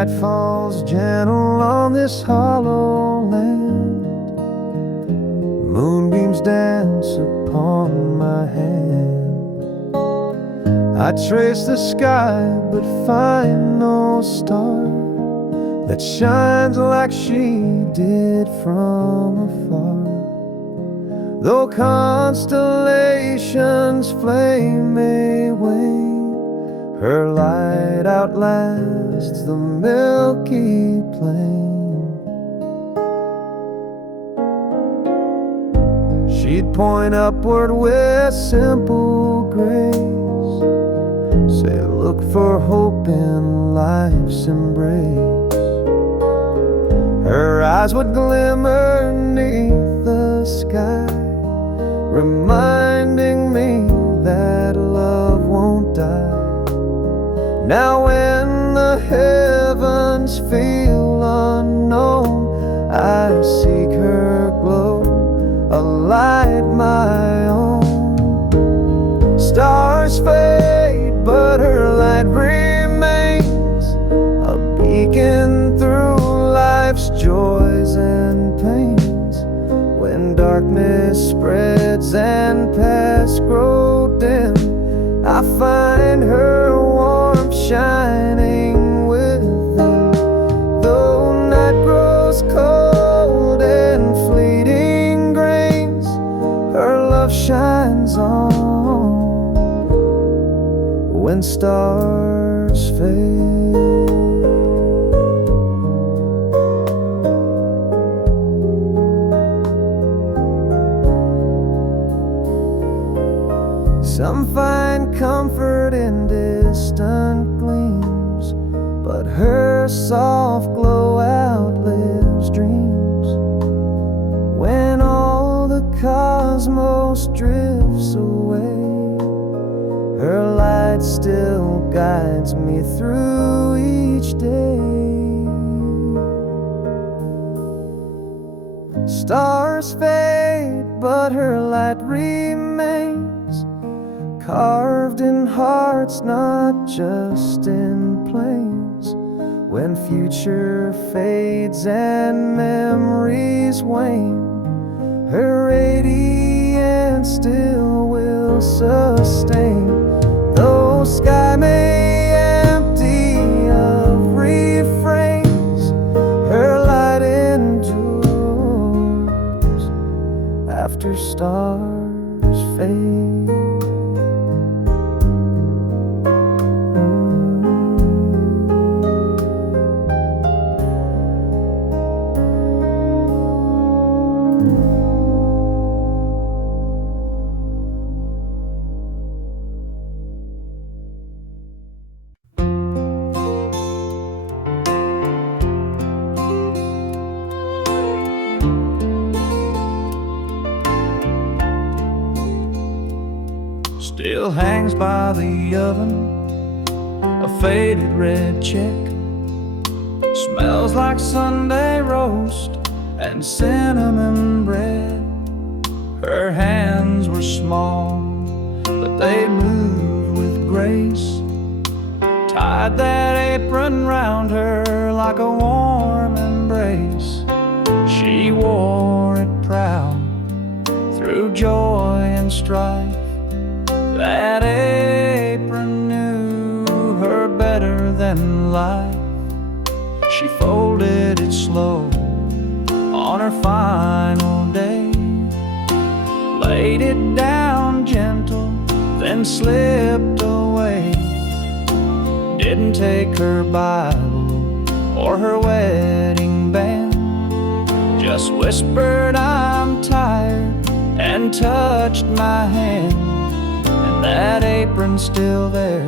Night falls gentle on this hollow land. Moonbeams dance upon my hand. I trace the sky but find no star that shines like she did from afar. Though constellations' flame may wane, her light outlasts the Milky Plain. She'd point upward with simple grace, say, look for hope in life's embrace. Her eyes would glimmer 'neath the sky, reminding me that love won't die. Now when the heavens feel unknown, I seek her glow, a light my own. Stars fade, but her light remains, a beacon through life's joys and pains. When darkness spreads and paths grow dim, I find her warmth shining within. Though night grows cold and fleeting grains, her love shines on when stars fade. Some find comfort in distant gleams, but her soft glow outlives dreams. When all the cosmos drifts away, her light still guides me through each day. Stars fade, but her light remains, carved in hearts, not just in plains. When future fades and memories wane, her radiance still will sustain. Though sky may empty of refrains, her light endures after stars fade. Still hangs by the oven a faded red check. Smells like Sunday roast and cinnamon bread. Her hands were small, but they moved with grace. Tied that apron round her like a warm embrace. She wore it proud through joy and strife. That apron knew her better than life. She folded it slow on her final day, laid it down gentle, then slipped away. Didn't take her Bible or her wedding band, just whispered, I'm tired, and touched my hand. That apron's still there,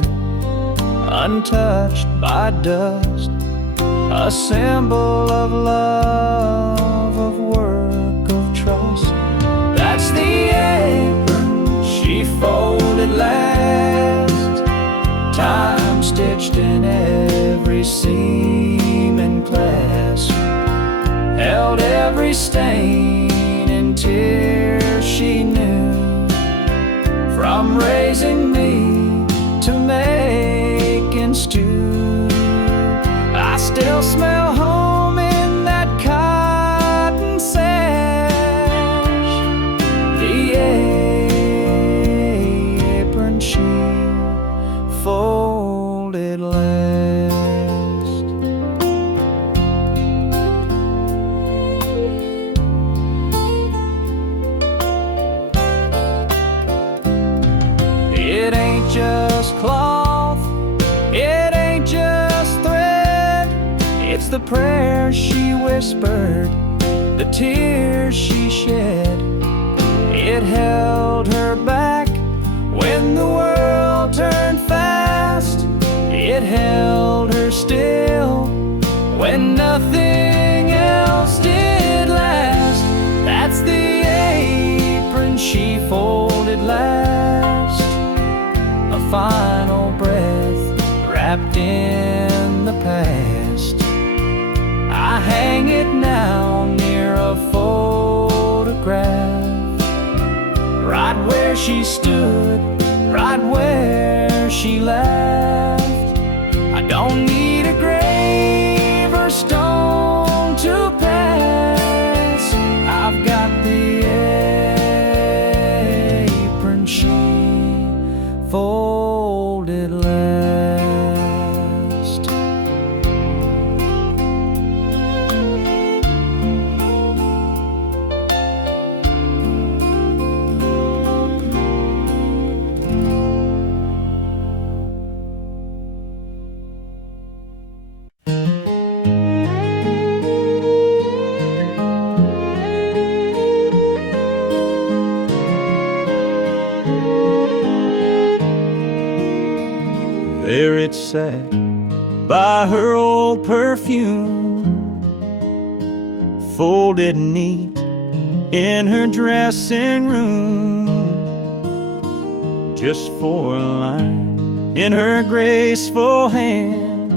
untouched by dust, a symbol of love, of work, of trust. That's the apron she folded last, time stitched in every seam and clasp, held every stain and tear she knew. From raising me to making stew, I still still smell home in that cotton sash, the apron she folded last. It ain't just cloth, it ain't just thread, it's the prayers she whispered, the tears she shed. It held her back when the world turned fast. It held her still when nothing else did last. That's the apron she folded last, a final breath wrapped in the past. I hang it now near a photograph, right where she stood, right where she laughed. I don't need a grave or stone to pass. I've got the apron she folded last. There it sat by her old perfume, folded neat in her dressing room, just for a line in her graceful hand.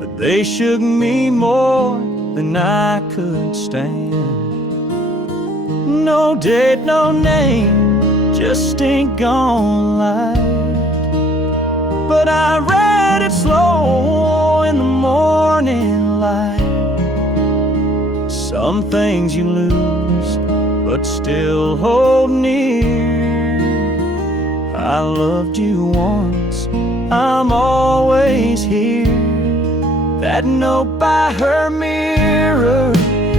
But they shook me more than I could stand. No date, no name, just ain't gone light. But I read it slow in the morning light. Some things you lose, but still hold near. I loved you once, I'm always here. That note by her mirror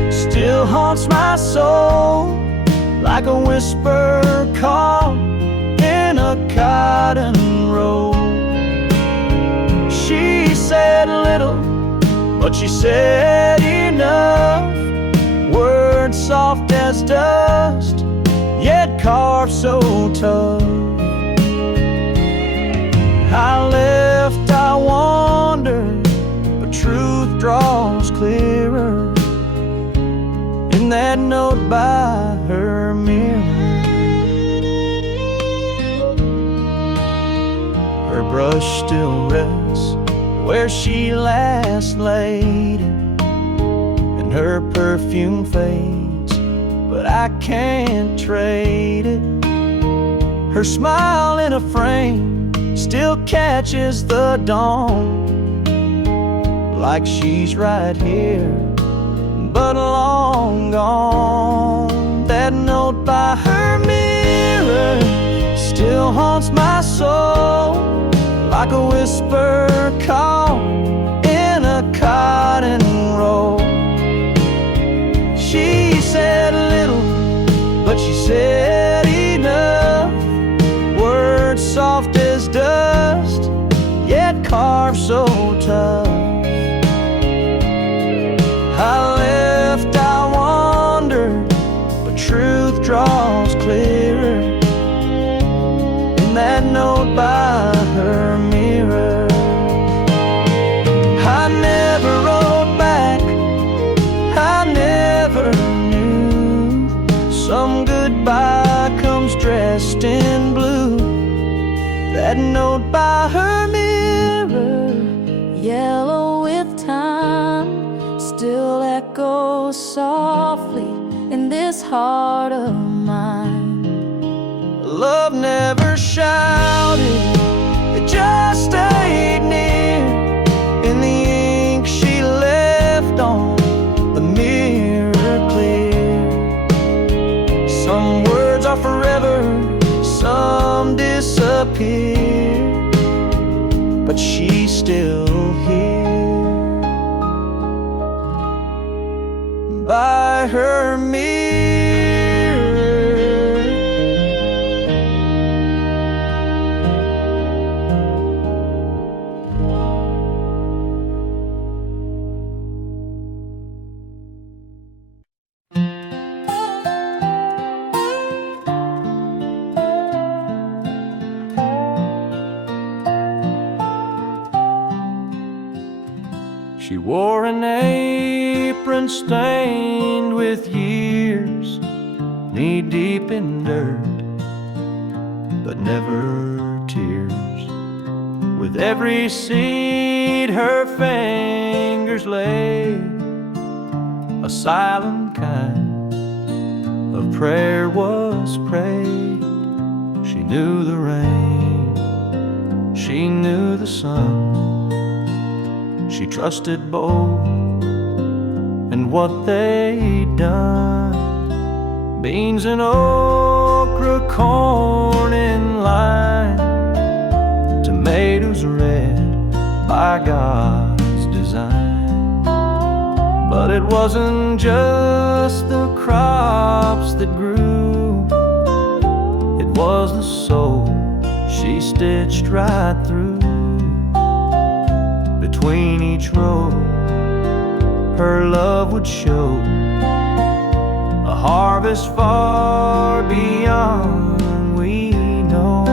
still haunts my soul, like a whisper caught in a cotton roll. She said little, but she said enough. Words soft as dust, yet carved so tough. I left, I wandered, but truth draws clearer in that note by her mirror. Her brush still rests where she last laid it, and her perfume fades, but I can't trade it. Her smile in a frame still catches the dawn, like she's right here, but long gone. That note by her mirror still haunts my soul, like a whisper caught in a cotton roll. She said little, but she said enough. Words soft as dust, yet carved so tough. I left, I wandered, but truth draws clearer in that note by her mirror. I never wrote back, I never knew. Some goodbye comes dressed in blue. That note by her mirror, yellow with time, still echoes softly in this heart of mine. Love never shouted, it just stayed near in the by her mirror. She wore an apron stained with years, knee-deep in dirt, but never tears. With every seed her fingers laid, a silent kind of prayer was prayed. She knew the rain, she knew the sun. She trusted both and what they'd done. Beans and okra, corn in line, tomatoes red by God's design. But it wasn't just the crops that grew, it was the soul she stitched right through. Between each row, her love would show a harvest far beyond we know.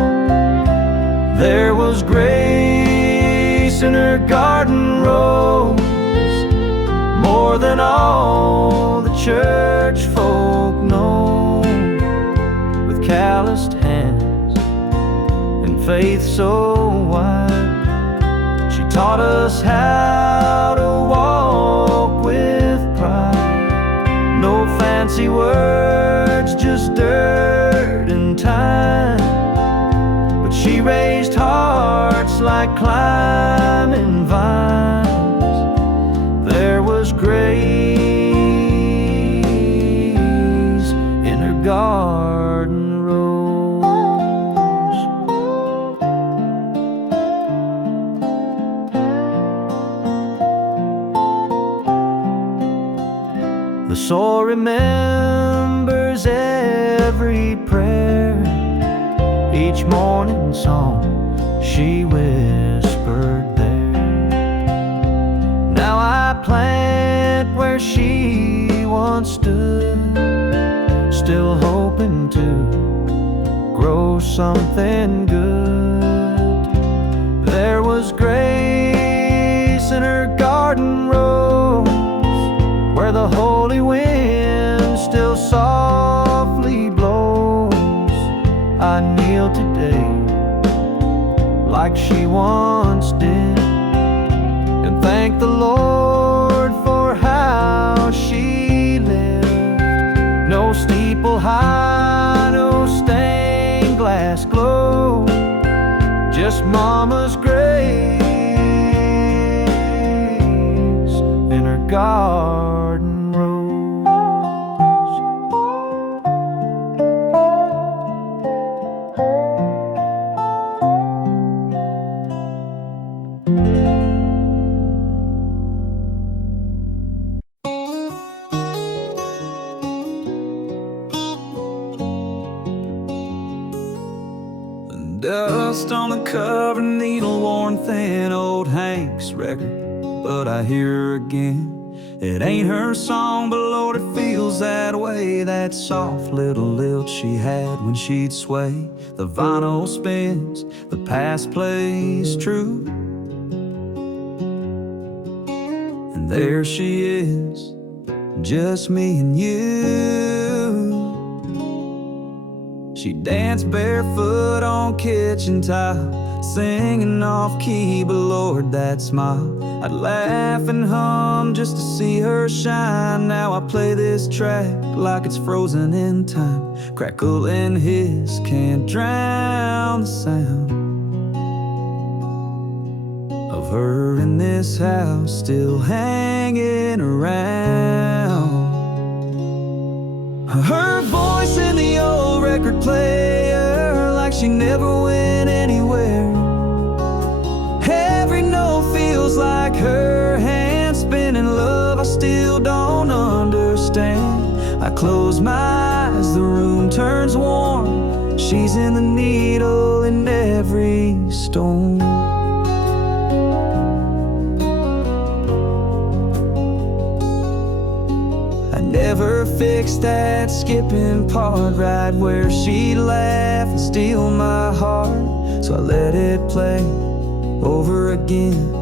There was grace in her garden rose, more than all the church folk know. With calloused hands and faith so wide, taught us how to walk with pride. No fancy words, just dirt and time. But she raised hearts like climbing vines. There was grace in her garden rose. The soul remembers every prayer, each morning song she whispered there. Now I plant where she once stood, still hoping to grow something good. There was grace in her garden rose, where the holy wind still softly blows. I kneel today like she once did, and thank the Lord for how she lived. No steeple high, no stained glass glow, just Mama's grace in her garden rose. Dust on the cover, needle-worn thin, old Hank's record, but I hear her again. It ain't her song, but Lord, it feels that way. That soft little lilt she had when she'd sway. The vinyl spins, the past plays true, and there she is, just me and you. She danced barefoot on kitchen tile, singing off key, but Lord, that smile. I'd laugh and hum just to see her shine. Now I play this track like it's frozen in time. Crackle and hiss can't drown the sound of her in this house, still hanging around. Her voice in the old record player, like she never went anywhere. Every note feels like her hand spinning. Love I still don't understand. understand. I close my eyes, the room turns warm. She's in the needle in every storm. I never fixed that skipping part, right where she'd laugh and steal my heart. So I let it play over again,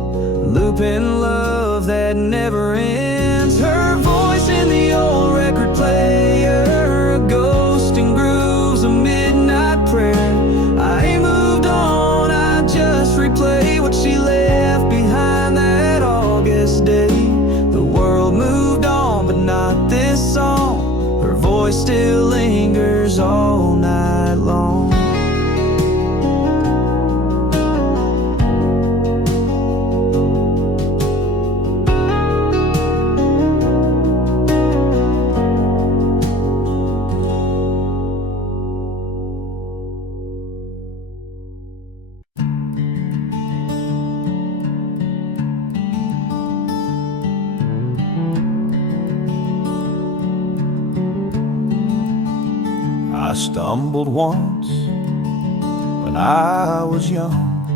looping love that never ends. Her voice in the old record player, a ghost in grooves, a midnight prayer. I ain't moved on, I just replay what she left behind that August day. The world moved on, but not this song. Her voice still lingers all night long. I stumbled once when I was young,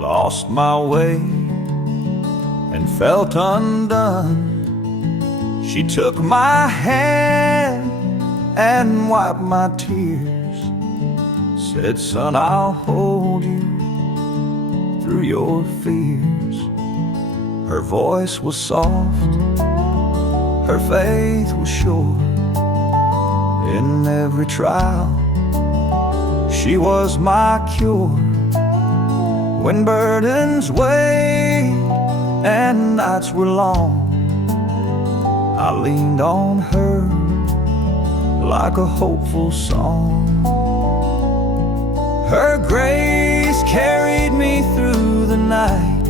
lost my way and felt undone. She took my hand and wiped my tears, said, "Son, I'll hold you through your fears." Her voice was soft, her faith was sure. In every trial, she was my cure. When burdens weighed and nights were long, I leaned on her like a hopeful song. Her grace carried me through the night,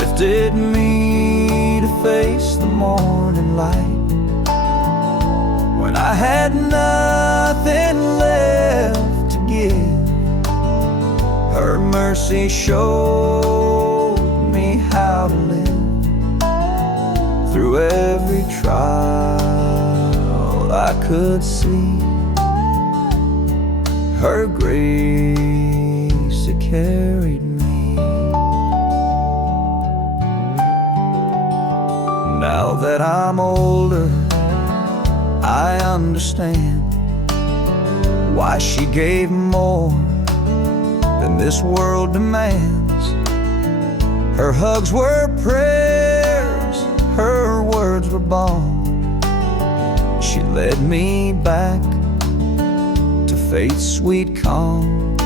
lifted me to face the morning light. When I had nothing left to give, her mercy showed me how to live. Through every trial I could see her grace, it carried me. Now that I'm older, I understand why she gave more than this world demands. Her hugs were prayers, her words were balm. She led me back to faith's sweet calm.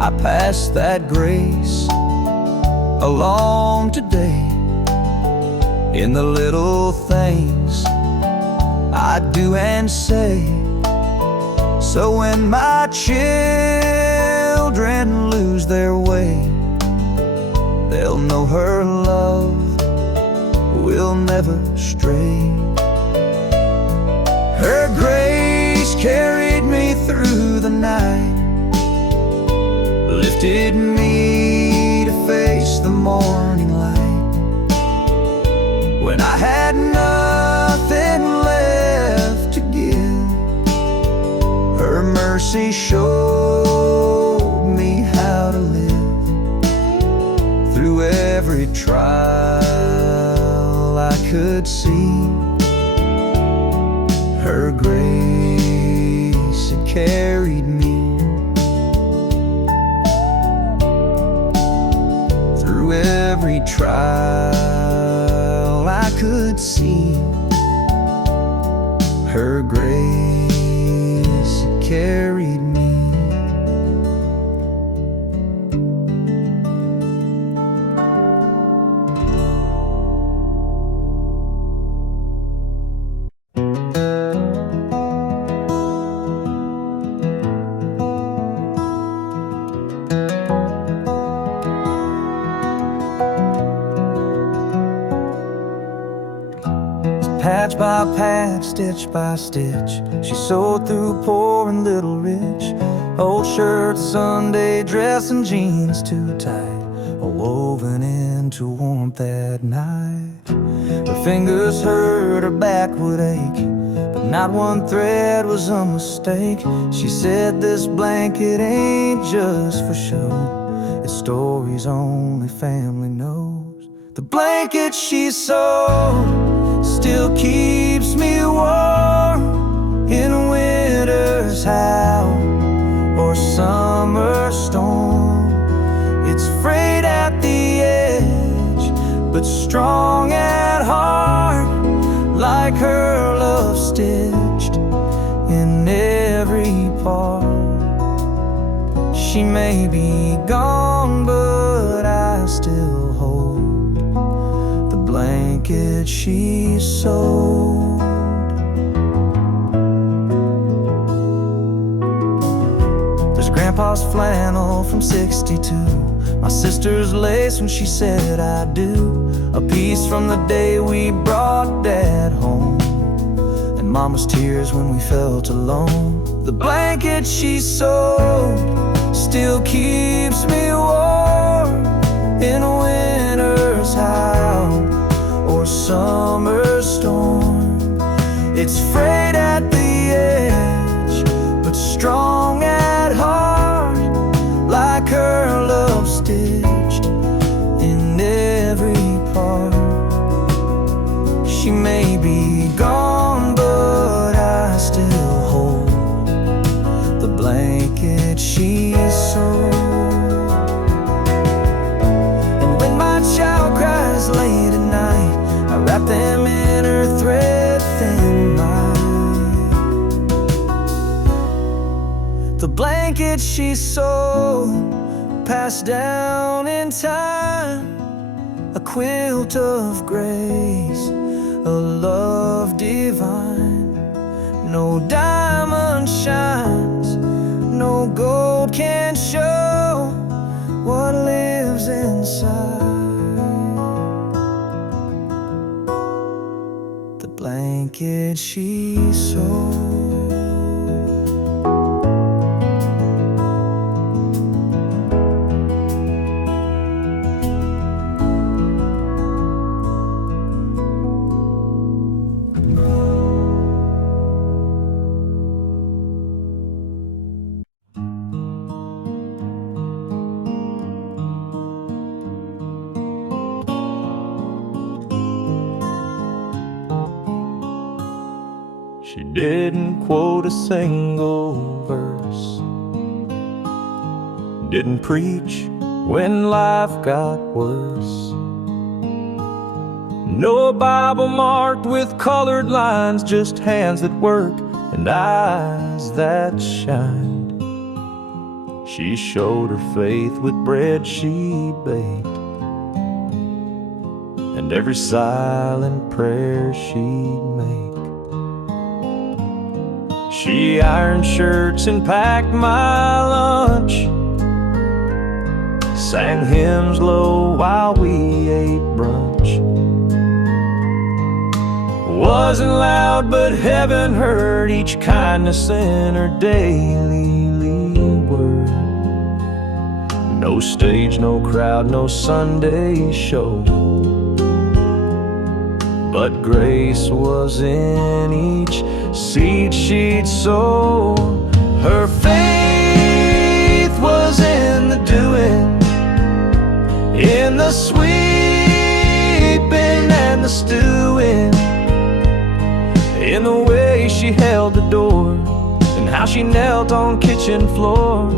I passed that grace along today, in the little things I do and say. So when my children lose their way, they'll know her love will never stray. Her grace carried me through the night, lifted me to face the morning light. When I had nothing left to give, her mercy showed me how to live. Through every trial I could see her grace, it carried me. Through every trial I could see her grace, it carried me. Patch by patch, stitch by stitch, she sewed through poor and little rich. Old shirts, Sunday dress, and jeans too tight, all woven into warmth that night. Her fingers hurt, her back would ache, but not one thread was a mistake. She said this blanket ain't just for show, it's stories only family knows. The blanket she sewed still keeps me warm in winter's howl or summer storm. It's frayed at the edge, but strong at heart, like her love stitched in every part. She may be gone, but I still hold the blanket she sewed. There's Grandpa's flannel from '62, my sister's lace when she said I do, a piece from the day we brought Dad home, and Mama's tears when we felt alone. The blanket she sewed still keeps me warm in winter's howl or summer storm. It's frayed at the edge, but strong at heart, like her love stitched in every part. She may be gone, but I still hold the blanket she sewed. And when my child cries late at night, I wrap them in her thread-thin light. The blanket she sewed, passed down in time, a quilt of grace, a love divine. No diamond shines, no gold can show what lives inside the blanket she sewed. She didn't quote a single verse, didn't preach when life got worse. No Bible marked with colored lines, just hands that work and eyes that shined. She showed her faith with bread she baked and every silent prayer she'd make. She ironed shirts and packed my lunch, sang hymns low while we ate brunch. Wasn't loud, but heaven heard each kindness in her daily word. No stage, no crowd, no Sunday show, but grace was in each seed she'd sow. Her faith was in the doing, in the sweeping and the stewing, in the way she held the door and how she knelt on kitchen floor.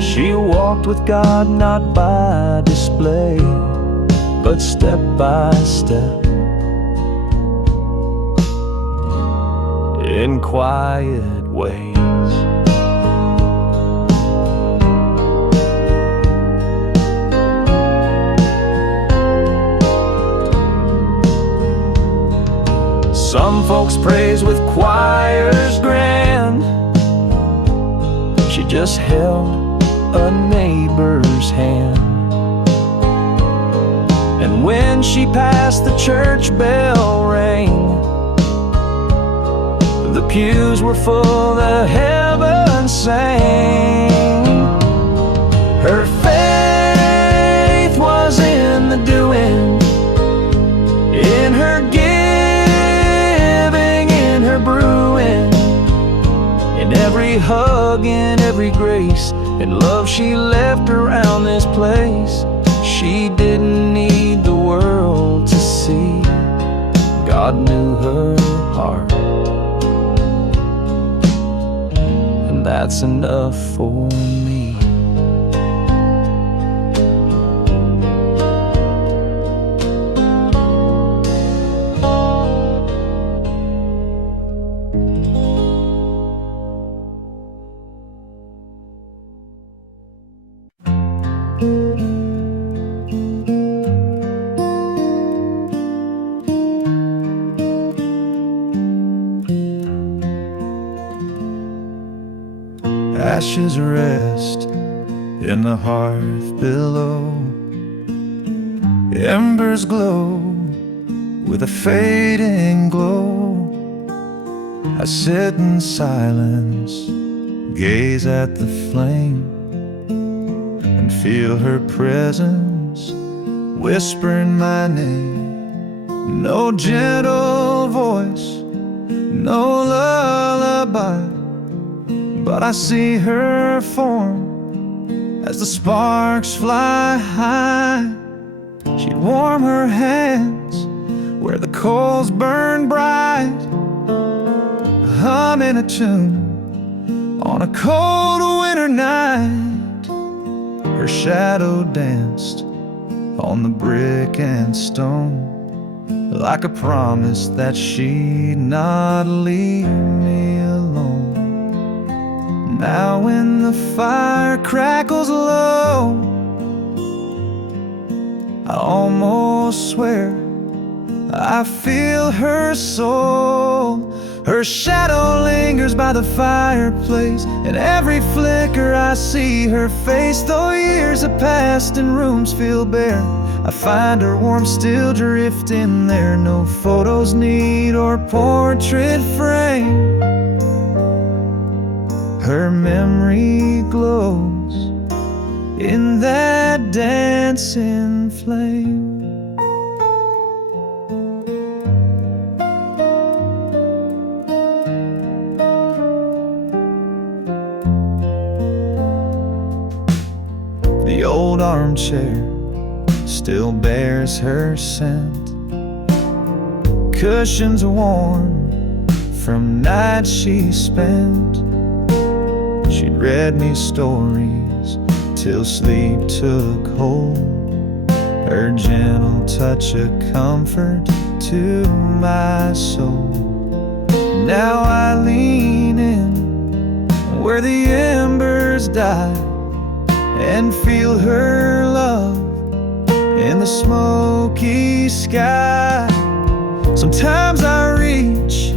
She walked with God not by display, but step by step, in quiet ways. Some folks praise with choirs grand, she just held a neighbor's hand. And when she passed, the church bell rang. The pews were full, the heavens sang. Her faith was in the doing, in her giving every hug and every grace and love she left around this place. She didn't need the world to see. God knew her heart, and that's enough for me. Ashes rest in the hearth below. Embers glow with a fading glow. I sit in silence, gaze at the flame, and feel her presence whispering my name. No gentle voice, no lullaby, but I see her form as the sparks fly high. She'd warm her hands where the coals burn bright, humming a tune on a cold winter night. Her shadow danced on the brick and stone, like a promise that she'd not leave me alone. Now when the fire crackles low, I almost swear I feel her soul. Her shadow lingers by the fireplace, and every flicker I see her face. Though years have passed and rooms feel bare, I find her warmth still drifting there. No photos need or portrait frame, her memory glows in that dancing flame. The old armchair still bears her scent, cushions worn from nights she spent. She'd read me stories till sleep took hold, her gentle touch a comfort to my soul. Now I lean in where the embers die and feel her love in the smoky sky. Sometimes I reach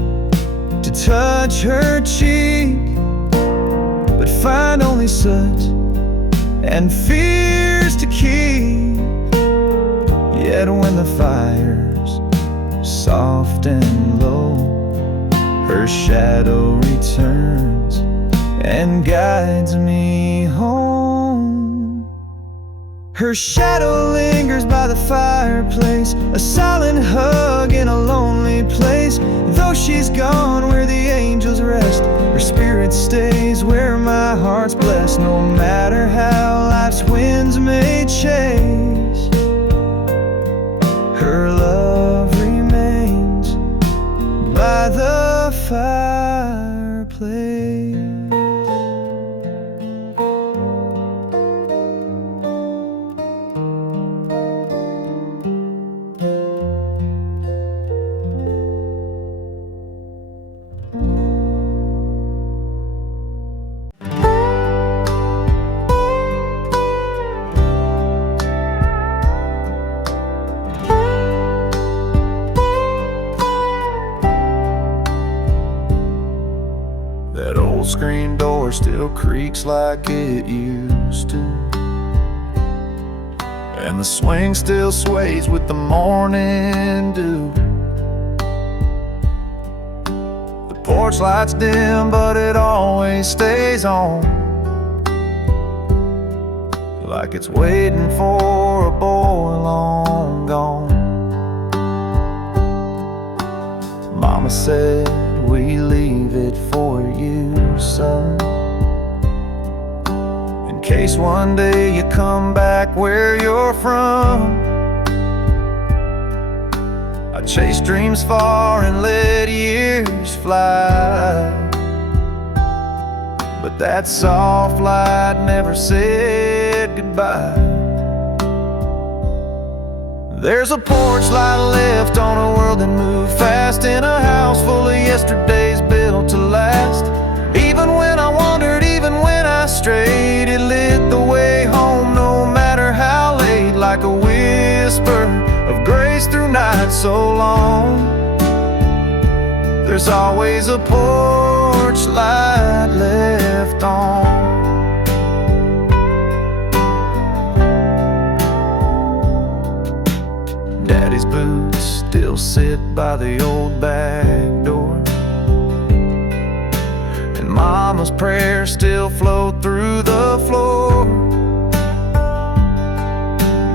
to touch her cheek, but find only soot and fears to keep. Yet when the fire's soft and low, her shadow returns and guides me home. Her shadow lingers by the fireplace, a silent hug in a lonely place. Though she's gone where the angels rest, her spirit stays where my heart's blessed. No matter how life's winds may chase, her love remains by the fireplace. That old screen door still creaks like it used to, and the swing still sways with the morning dew. The porch light's dim, but it always stays on, like it's waiting for a boy long gone. Mama said we leave it for you, son. In case one day you come back where you're from, I chase dreams far and let years fly, but that soft light never said goodbye. There's a porch light left on a world that moved fast, in a house full of yesterdays built to last. Even when I wandered, even when I strayed, it lit the way home no matter how late, like a whisper of grace through night so long. There's always a porch light left on. Daddy's boots still sit by the old back door, and Mama's prayers still flow through the floor.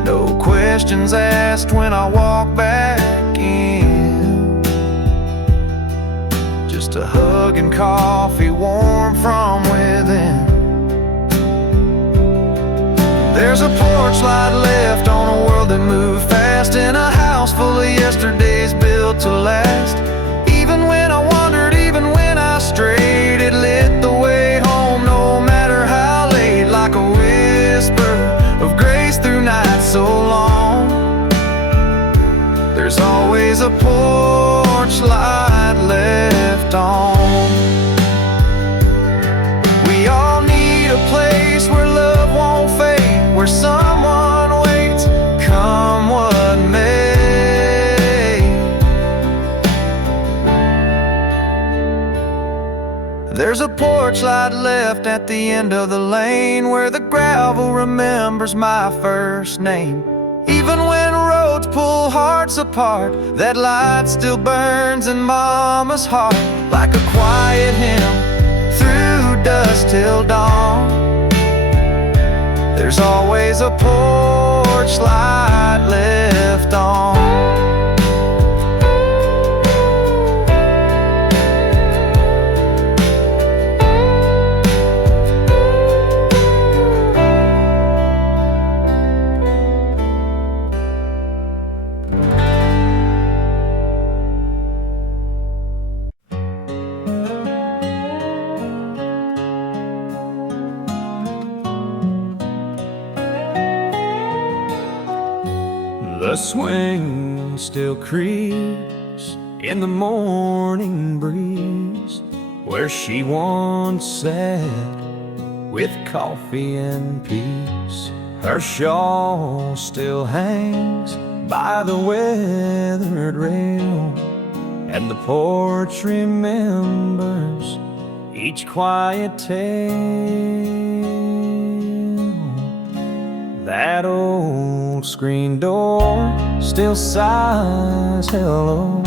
No questions asked when I walk back in, just a hug and coffee warm from within. There's a porch light left on a world that moved fast, in a house full of yesterdays built to last. Even when I wandered, even when I strayed, it lit the way home no matter how late, like a whisper of grace through night so long. There's always a porch light left on. We all need a place where love won't fade, where someone waits, come what may. There's a porch light left at the end of the lane, where the gravel remembers my first name. Even when roads pull hearts apart, that light still burns in Mama's heart, like a quiet hymn through dusk till dawn. There's always a porch light left on. The swing still creeps in the morning breeze, where she once sat with coffee and peace. Her shawl still hangs by the weathered rail, and the porch remembers each quiet tale. That old screen door still sighs hello,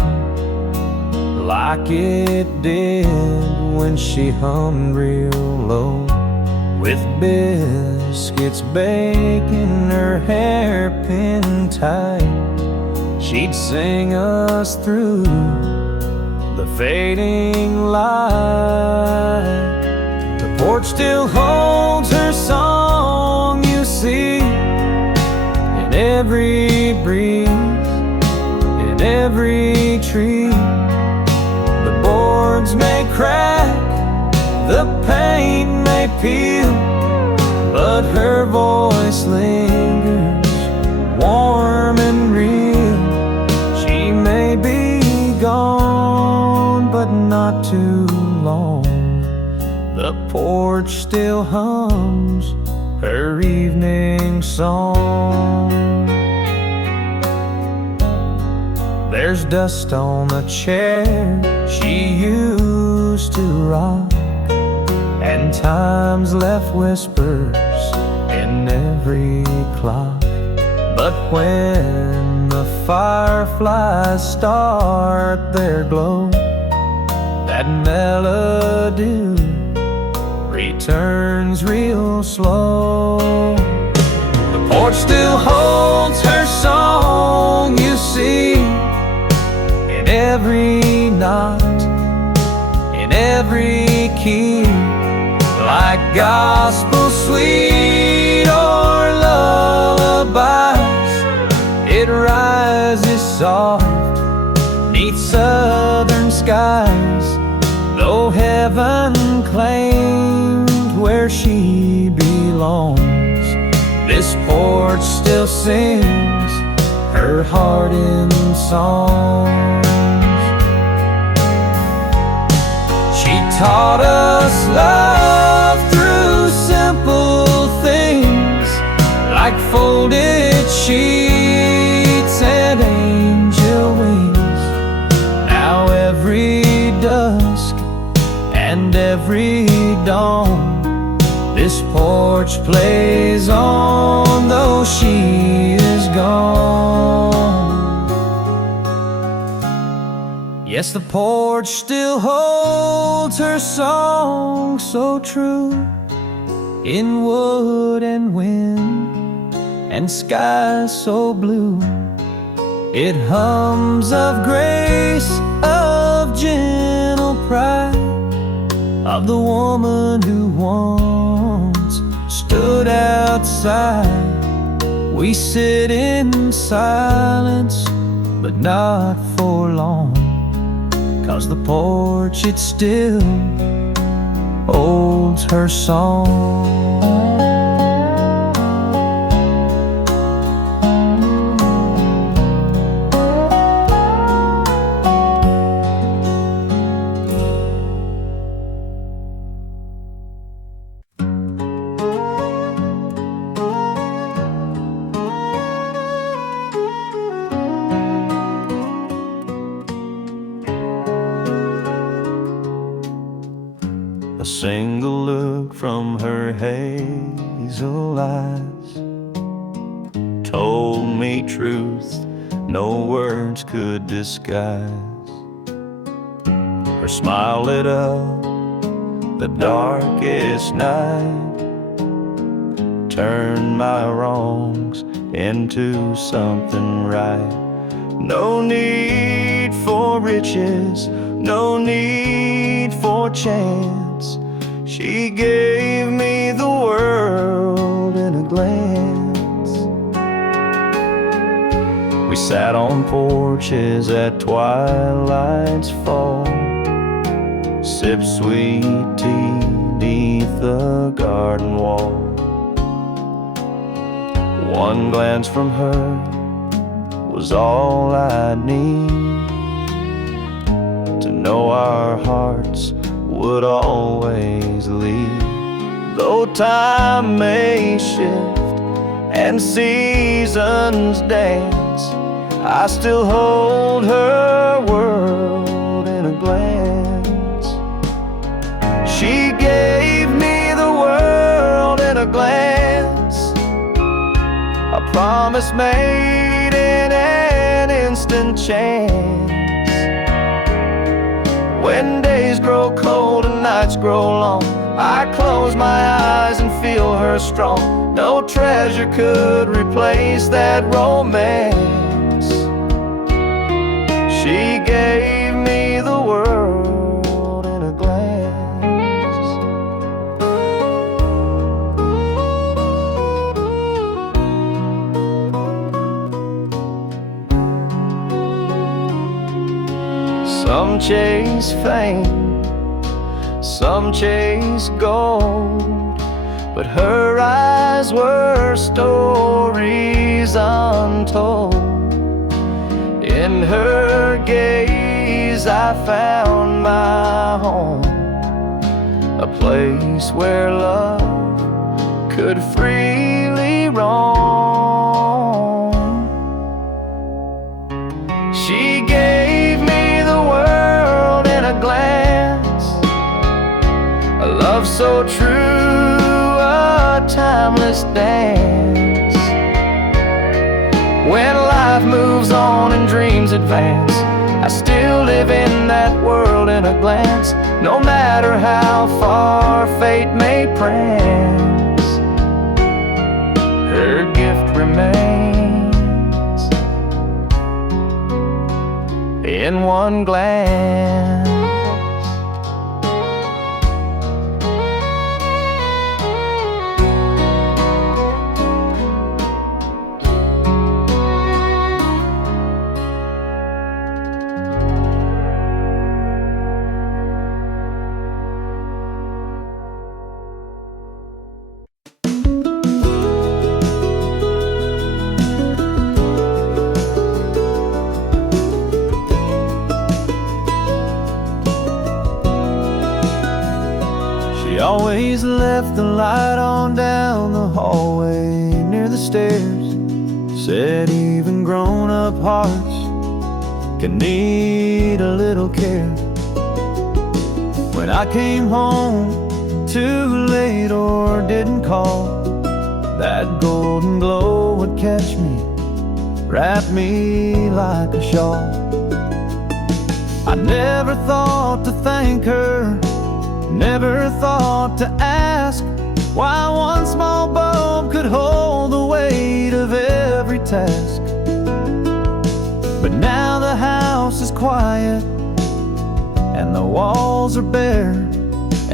like it did when she hummed real low, with biscuits baking her hairpin tight. She'd sing us through the fading light. The porch still holds her song, you see, in every breeze, in every tree. The boards may crack, the paint may peel, but her voice lingers warm and real. She may be gone, but not too long. The porch still hums her evening song. There's dust on the chair she used to rock, and time's left whispers in every clock. But when the fireflies start their glow, that melody returns real slow. The porch still holds her song, you see, in every knot, every key, like gospel sweet or lullabies. It rises soft 'neath southern skies, though heaven claimed where she belongs. This porch still sings her heart in songs. She taught us love through simple things, like folded sheets and angel wings. Now every dusk and every dawn, this porch plays on, though she is gone. Yes, the porch still holds her song so true, in wood and wind and sky so blue. It hums of grace, of gentle pride, of the woman who once stood outside. We sit in silence, but not for long, 'cause the porch, it still holds her song. A single look from her hazel eyes told me truth no words could disguise. Her smile lit up the darkest night, turned my wrongs into something right. No need for riches, no need for chance. She gave me the world in a glance. We sat on porches at twilight's fall, sipped sweet tea beneath the garden wall. One glance from her was all I'd need to know our hearts would always lead. Though time may shift and seasons dance, I still hold her world in a glance. She gave me the world in a glance, a promise made in an instant chance. When days grow cold and nights grow long, I close my eyes and feel her strong. No treasure could replace that romance. She gave me the world in a glance. Some chase fame, some chase gold, but her eyes were stories untold. In her gaze I found my home, a place where love could freely roam. She gave me the world in a glance, a love so true, a timeless dance. When life moves on and dreams advance, I still live in that world in a glance. No matter how far fate may prance, her gift remains in one glance. always left the light on down the hallway near the stairs. Said even grown-up hearts can need a little care. When I came home too late or didn't call, that golden glow would catch me, wrap me like a shawl. I never thought to thank her, never thought to ask why one small bulb could hold the weight of every task. But now the house is quiet and the walls are bare,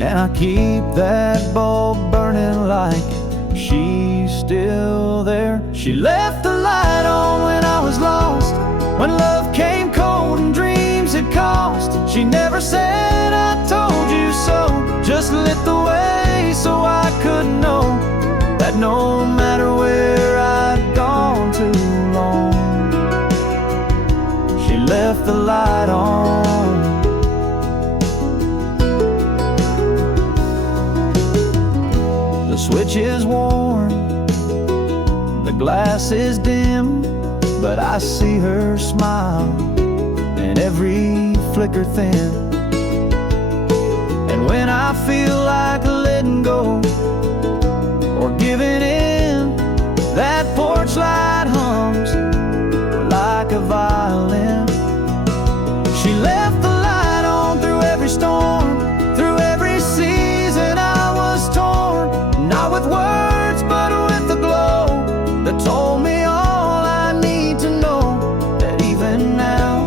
and I keep that bulb burning like she's still there. She left the light on when I was lost, when love came cold and dreams had cost. She never said I told you so, just lit the way so I could know that no matter where I'd gone too long, she left the light on. The switch is worn, the glass is dim, but I see her smile in every flicker thin. And when I feel like letting go or giving in, that porch light hums like a violin. She left the light on through every storm, through every season I was torn. Not with words, but with the glow that told me all I need to know. That even now,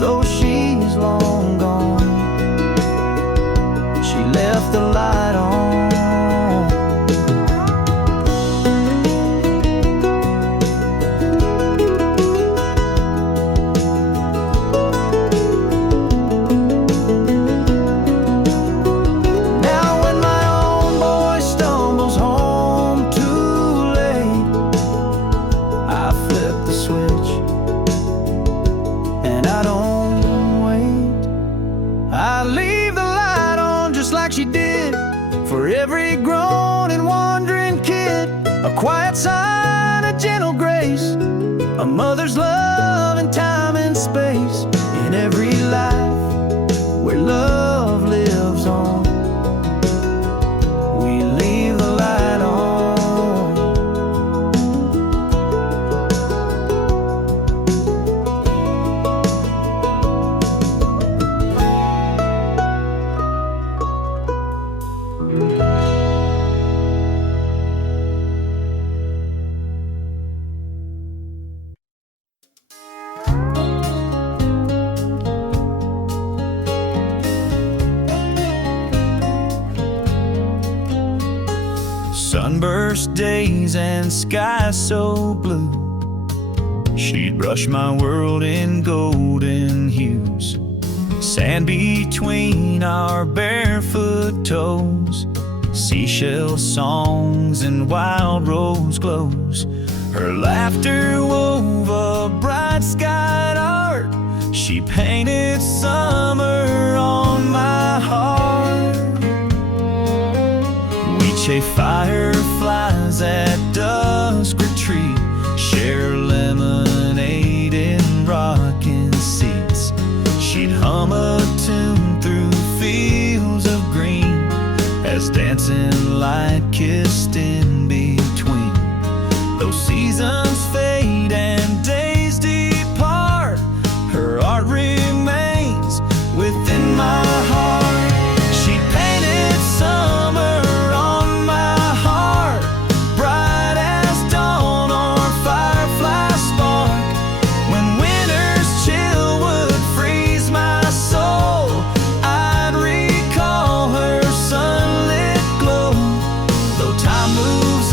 though she's long gone, she left the light on. She did for every grown and wandering kid, a quiet sign, a gentle grace, a mother's love in time and space. In every life where love lives on, we leave the light on. Sunburst days and skies so blue, she'd brush my world in golden hues. Sand between our barefoot toes, seashell songs and wild rose glows. Her laughter wove a bright skyed art, she painted summer on my heart. We chase fireflies at dusk retreat, share lemonade in rocking seats. She'd hum a tune through fields of green as dancing light kissed in between. Though seasons fade and days depart, her art remains within my heart. She painted summer on my heart, bright as dawn or firefly spark. When winter's chill would freeze my soul, I'd recall her sunlit glow. Though time moves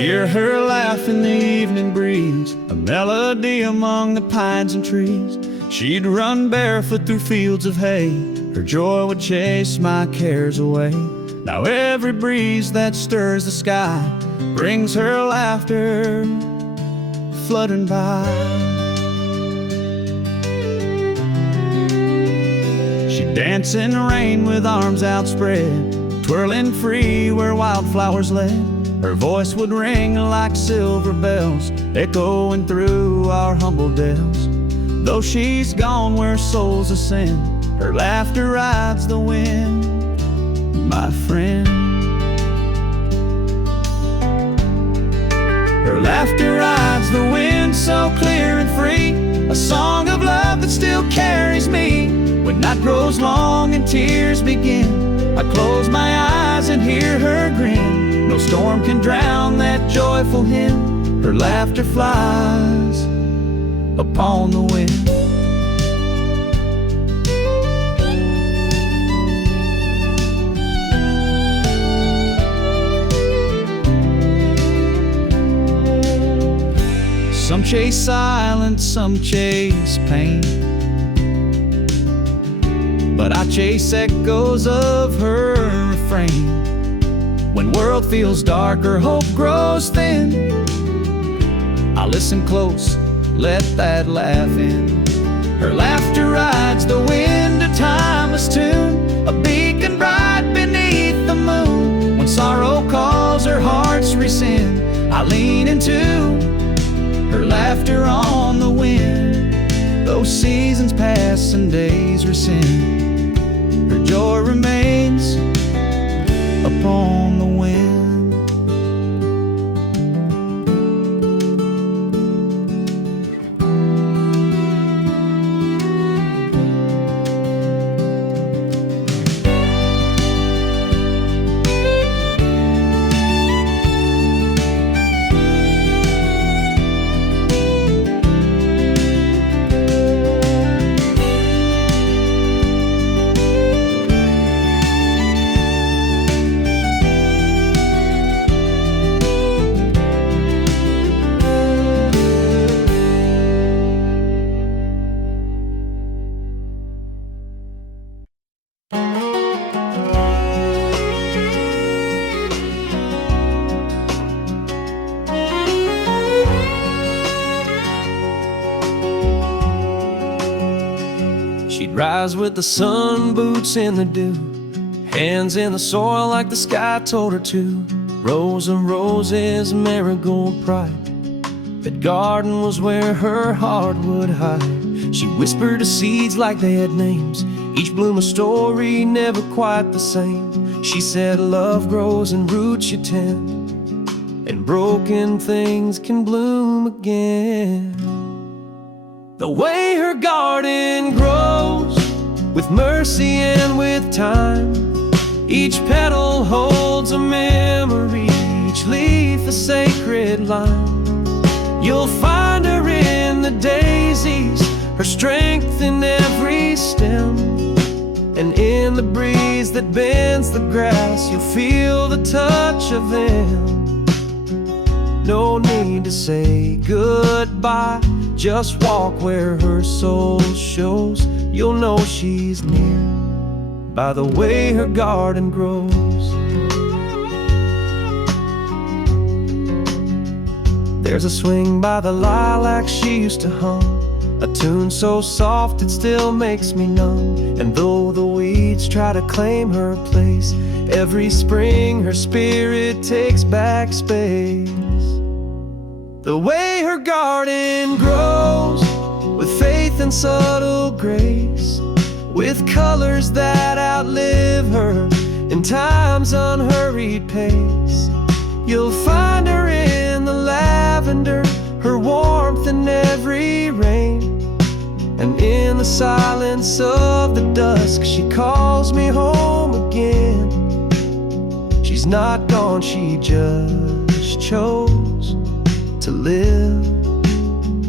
Hear her laugh in the evening breeze, a melody among the pines and trees. She'd run barefoot through fields of hay, her joy would chase my cares away. Now every breeze that stirs the sky brings her laughter fluttering by. She'd dance in the rain with arms outspread, twirling free where wildflowers led. Her voice would ring like silver bells, echoing through our humble dells. Though she's gone where souls ascend, her laughter rides the wind, my friend. Her laughter rides the wind so clear and free, a song of love that still carries me. When night grows long and tears begin, I close my eyes and hear her grin. No storm can drown that joyful hymn. Her laughter flies upon the wind. Some chase silence, some chase pain, but I chase echoes of her refrain. When world feels darker, hope grows thin, I listen close, let that laugh in. Her laughter rides the wind, a timeless tune, a beacon bright beneath the moon. When sorrow calls, her hearts rescind, I lean into her laughter on the wind. Though seasons pass and days rescind, her joy remains upon the wind. She'd rise with the sun, boots in the dew, hands in the soil like the sky told her to. Rows of roses, marigold pride, that garden was where her heart would hide. She whispered to seeds like they had names, each bloom a story, never quite the same. She said love grows in roots you tend, and broken things can bloom again. The way her garden grows, with mercy and with time, each petal holds a memory, each leaf a sacred line. You'll find her in the daisies, her strength in every stem, and in the breeze that bends the grass, you'll feel the touch of them. No need to say goodbye, just walk where her soul shows. You'll know she's near by the way her garden grows. There's a swing by the lilacs she used to hum, a tune so soft it still makes me numb. And though the weeds try to claim her place, every spring her spirit takes back space. The way her garden grows, with faith and subtle grace, with colors that outlive her in time's unhurried pace. You'll find her in the lavender, her warmth in every rain, and in the silence of the dusk she calls me home again. She's not gone, she just chose to live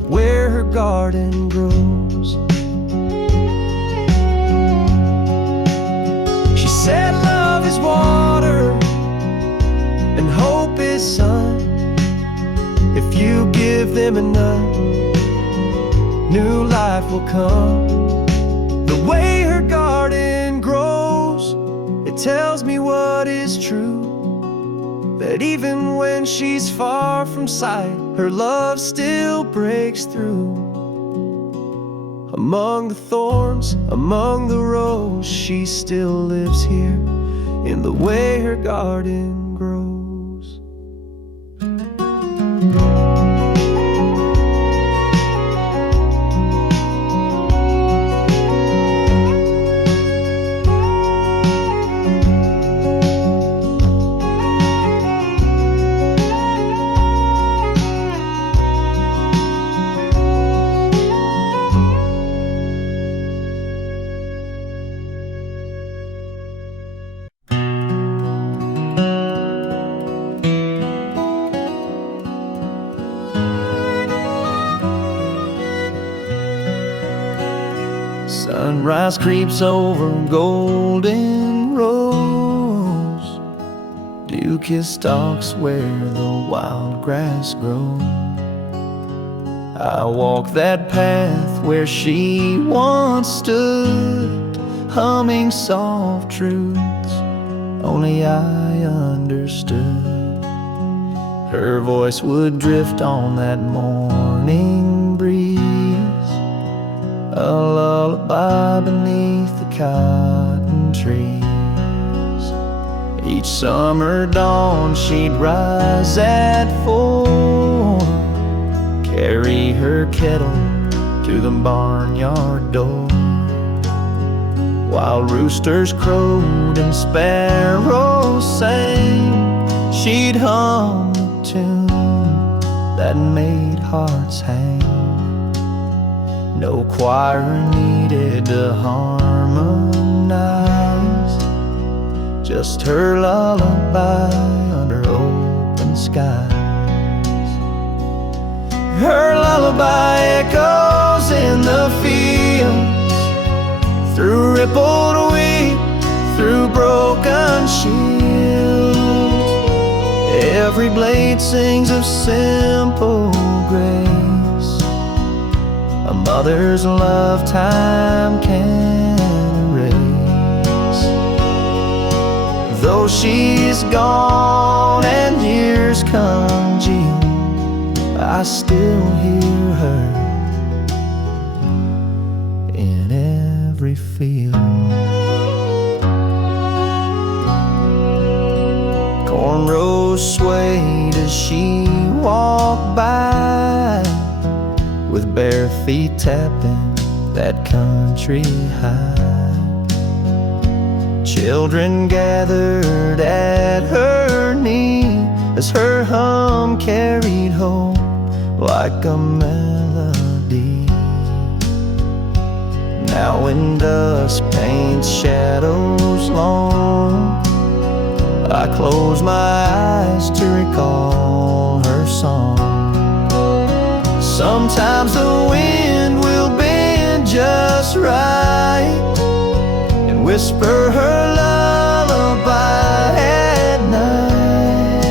where her garden grows. She said love is water and hope is sun, give them enough, new life will come. The way her garden grows, it tells me what is true, that even when she's far from sight, her love still breaks through. Among the thorns, among the roses, she still lives here in the way her garden grows. Sunrise creeps over golden rows, dew-kissed stalks where the wild grass grows. I walk that path where she once stood, humming soft truths only I understood. Her voice would drift on that morning breeze, a lullaby beneath the cotton trees. Each summer dawn she'd rise at 4, carry her kettle to the barnyard door. While roosters crowed and sparrows sang, she'd hum a tune that made hearts hang. No choir needed to harmonize, just her lullaby under open skies. Her lullaby echoes in the fields, through rippled wheat, through broken shields. Every blade sings of simple grace, a mother's love time can erase. Though she's gone and years congeal, I still hear her in every field. Cornrows swayed as she walked by, with bare feet tapping that country high. Children gathered at her knee as her hum carried hope like a melody. Now when dusk paints shadows long, I close my eyes to recall her song. Sometimes the wind will bend just right and whisper her lullaby at night.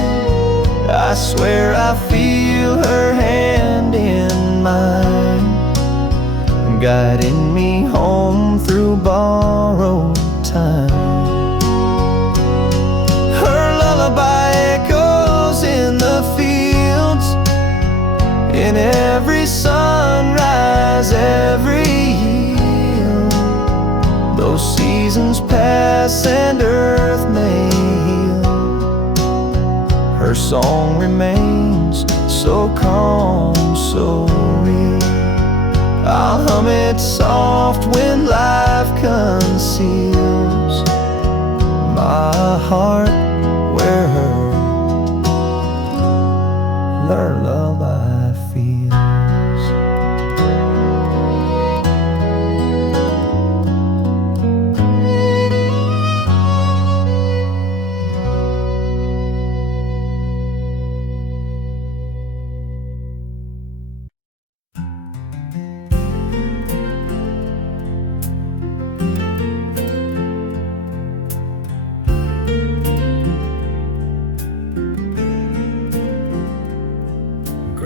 I swear I feel her hand in mine, guiding me home through borrowed time. Her lullaby echoes in the fields, in every sunrise, every yield. Though seasons pass and earth may heal, her song remains so calm, so real. I'll hum it soft when life conceals my heart where her lullaby feels.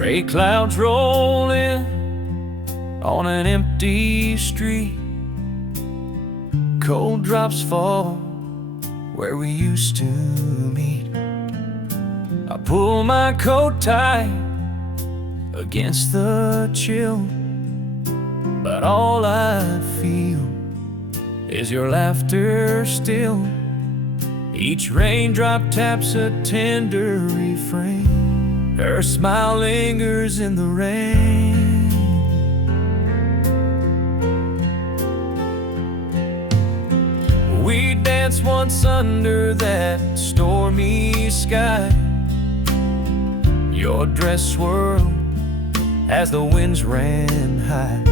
Gray clouds roll in on an empty street. Cold drops fall where we used to meet. I pull my coat tight against the chill, but all I feel is your laughter still. Each raindrop taps a tender refrain. Her smile lingers in the rain. We danced once under that stormy sky. Your dress swirled as the winds ran high.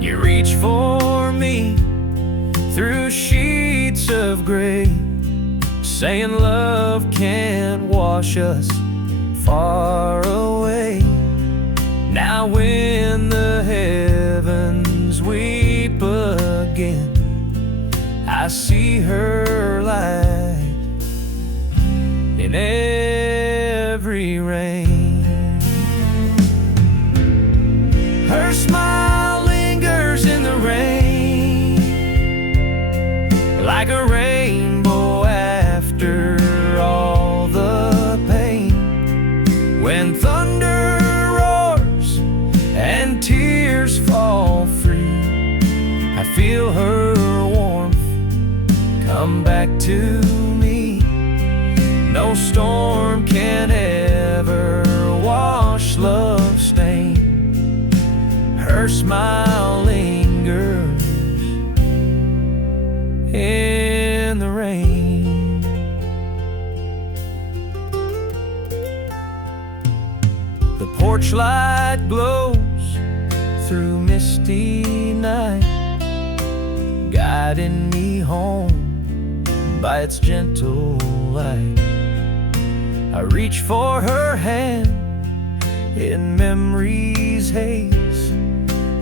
You reached for me through sheets of gray, saying love can't wash us far away. Now when the heavens weep again, I see her light in every rain. Her smile lingers in the rain, like a rainbow after all the pain. When thunder roars and tears fall free, I feel her warmth come back to me. No storm can ever wash love's stain. Her smile lingers in the rain. The porch light glows through misty night, guiding me home by its gentle light. I reach for her hand in memory's haze,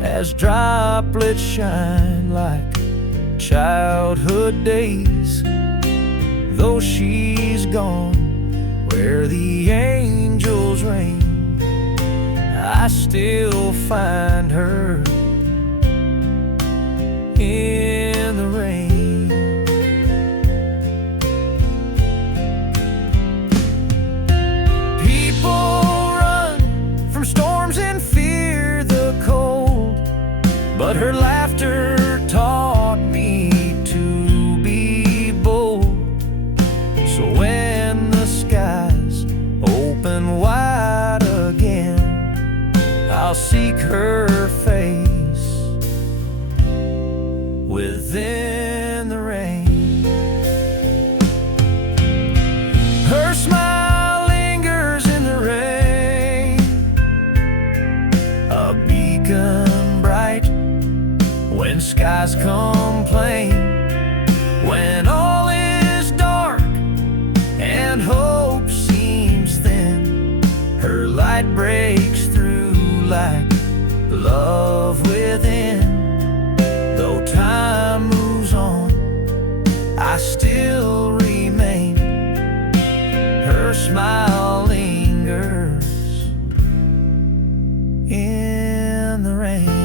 as droplets shine like childhood days. Though she's gone where the angels reign, I still find her in the rain. People run from storms and fear the cold, but her laughter taught me to be bold. So when the skies open wide again, I'll seek her face within the rain. Her smile lingers in the rain, a beacon bright when skies complain. When all is dark and hope seems thin, her light breaks through like love within. Though time moves on, I still remain. Her smile lingers in the rain.